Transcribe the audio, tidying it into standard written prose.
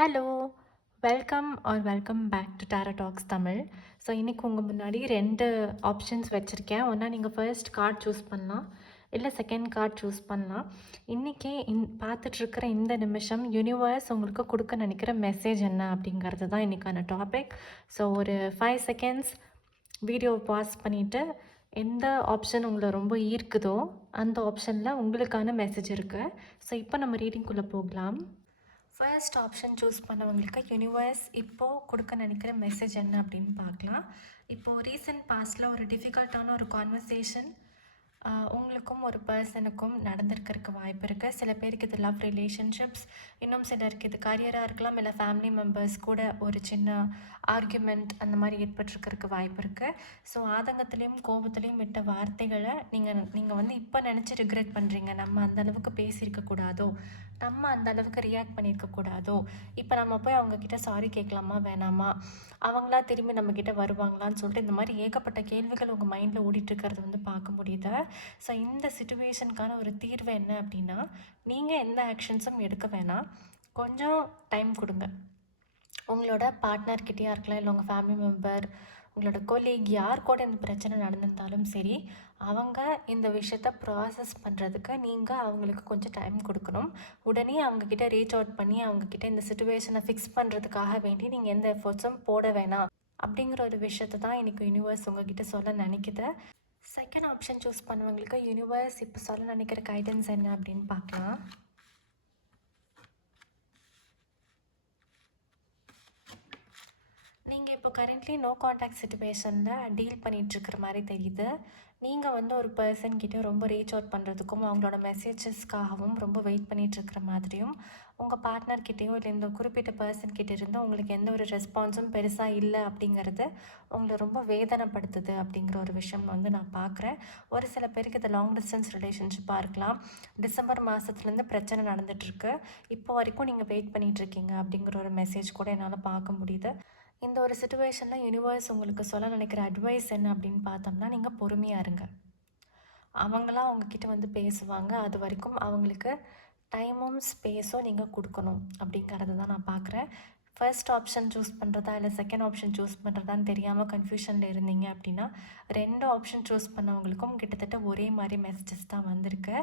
Hello! Welcome back to Tara talks Tamil. So, இன்னைக்கு உங்க முன்னாடி 2 ஆப்ஷன்ஸ் வச்சிருக்கேன். ஒண்ணா நீங்க ஃபர்ஸ்ட் கார்ட் சூஸ் பண்ணலாம். இல்ல செகண்ட் கார்ட் சூஸ் பண்ணலாம். இன்னைக்கு பார்த்துட்ருக்கிற இந்த நிமிஷம் யூனிவர்ஸ் உங்களுக்கு குடுக்க நினைக்கிற மெசேஜ் என்ன அப்படிங்கிறது தான் இன்னைக்கான டாபிக். ஸோ, ஒரு 5 செகண்ட்ஸ் வீடியோவ பாஸ் பண்ணிட்டு, எந்த ஆப்ஷன் உங்கள ரொம்ப ஈர்க்குதோ, அந்த ஆப்ஷன்ல உங்களுக்கான மெசேஜ் இருக்கு. ஸோ, இப்போ நம்ம ரீடிங்குள்ள போகலாம். ஃபர்ஸ்ட் ஆப்ஷன் சூஸ் பண்ணவங்களுக்கு யூனிவர்ஸ் இப்போது கொடுக்க நினைக்கிற மெசேஜ் என்ன அப்படின்னு பார்க்கலாம். இப்போது ரீசெண்ட் பாஸ்டில் ஒரு டிஃபிகல்ட்டான ஒரு கான்வர்சேஷன் உங்களுக்கும் ஒரு பர்சனுக்கும் நடந்திருக்கிறதுக்கு வாய்ப்பு இருக்குது. சில பேருக்கு இது லவ் ரிலேஷன்ஷிப்ஸ், இன்னும் சிலருக்கு இது கரியராக இருக்கலாம், இல்லை ஃபேமிலி மெம்பர்ஸ் கூட ஒரு சின்ன ஆர்கியூமெண்ட் அந்த மாதிரி ஏற்பட்டிருக்கிறதுக்கு வாய்ப்பு இருக்குது. ஸோ ஆதங்கத்துலேயும் கோபத்துலேயும் விட்ட வார்த்தைகளை நீங்கள் வந்து இப்போ நினச்சி ரிக்ரெட் பண்ணுறீங்க. நம்ம அந்தளவுக்கு பேசியிருக்கக்கூடாதோ, நம்ம அந்த அளவுக்கு ரியாக்ட் பண்ணியிருக்கக்கூடாதோ, இப்போ நம்ம போய் அவங்கக்கிட்ட சாரி கேட்கலாமா வேணாமா, அவங்களா திரும்பி நம்மக்கிட்ட வருவாங்களான்னு சொல்லிட்டு இந்த மாதிரி ஏகப்பட்ட கேள்விகள் உங்கள் மைண்டில் ஓடிட்டுருக்கிறது வந்து பார்க்க முடியுது. ஸோ இந்த சிச்சுவேஷனுக்கான ஒரு தீர்வு என்ன அப்படின்னா, நீங்கள் எந்த ஆக்ஷன்ஸும் எடுக்க வேணாம், கொஞ்சம் டைம் கொடுங்க. உங்களோட பார்ட்னர்கிட்டயா இருக்கலாம், இல்லை உங்கள் ஃபேமிலி மெம்பர், உங்களோட கொலீக், யார் கூட இந்த பிரச்சனை நடந்திருந்தாலும் சரி, அவங்க இந்த விஷயத்த ப்ராசஸ் பண்ணுறதுக்கு நீங்கள் அவங்களுக்கு கொஞ்சம் டைம் கொடுக்கணும். உடனே அவங்கக்கிட்ட ரீச் அவுட் பண்ணி அவங்கக்கிட்ட இந்த சிச்சுவேஷனை ஃபிக்ஸ் பண்ணுறதுக்காக வேண்டி நீங்கள் எந்த எஃபர்ட்ஸும் போட வேணாம் அப்படிங்கிற ஒரு விஷயத்தை தான் எனக்கு யூனிவர்ஸ் உங்ககிட்ட சொல்ல நினைக்குது. செகண்ட் ஆப்ஷன் சூஸ் பண்ணவங்களுக்கு யூனிவர்ஸ் இப்போ சொல்ல நினைக்கிற கைடன்ஸ் என்ன அப்படின்னு பார்க்கலாம். நீங்கள் இப்போ கரண்ட்லி நோ கான்டாக்ட் சிச்சுவேஷனில் டீல் பண்ணிகிட்ருக்கிற மாதிரி தெரியுது. நீங்கள் வந்து ஒரு பர்சன்கிட்ட ரொம்ப ரீச் அவுட் பண்ணுறதுக்கும் அவங்களோட மெசேஜஸ்க்காகவும் ரொம்ப வெயிட் பண்ணிகிட்ருக்கிற மாதிரியும், உங்கள் பார்ட்னர்கிட்டையோ இல்லை இந்த குறிப்பிட்ட பர்சன்கிட்ட இருந்து உங்களுக்கு எந்த ஒரு ரெஸ்பான்ஸும் பெருசாக இல்லை அப்படிங்கிறது உங்களை ரொம்ப வேதனைப்படுத்துது அப்படிங்கிற ஒரு விஷயம் வந்து நான் பார்க்குறேன். ஒரு சில பேருக்கு இது லாங் டிஸ்டன்ஸ் ரிலேஷன்ஷிப்பாக இருக்கலாம். டிசம்பர் மாதத்துலேருந்து பிரச்சனை நடந்துகிட்ருக்கு, இப்போ வரைக்கும் நீங்கள் வெயிட் பண்ணிகிட்ருக்கீங்க அப்படிங்கிற ஒரு மெசேஜ் கூட என்னால் பார்க்க முடியுது. இந்த ஒரு சிச்சுவேஷனில் யூனிவர்ஸ் உங்களுக்கு சொல்ல நினைக்கிற அட்வைஸ் என்ன அப்படின்னு பார்த்தோம்னா, நீங்கள் பொறுமையாக இருங்க. அவங்களாம் அவங்கக்கிட்ட வந்து பேசுவாங்க. அது வரைக்கும் அவங்களுக்கு டைமும் ஸ்பேஸும் நீங்கள் கொடுக்கணும் அப்படிங்கிறத தான் நான் பார்க்குறேன். ஃபர்ஸ்ட் ஆப்ஷன் சூஸ் பண்ணுறதா இல்லை செகண்ட் ஆப்ஷன் சூஸ் பண்ணுறதான்னு தெரியாமல் கன்ஃபியூஷனில் இருந்தீங்க அப்படின்னா, 2 ஆப்ஷன் சூஸ் பண்ணவங்களுக்கும் கிட்டத்தட்ட ஒரே மாதிரி மெசேஜஸ் தான் வந்திருக்கு.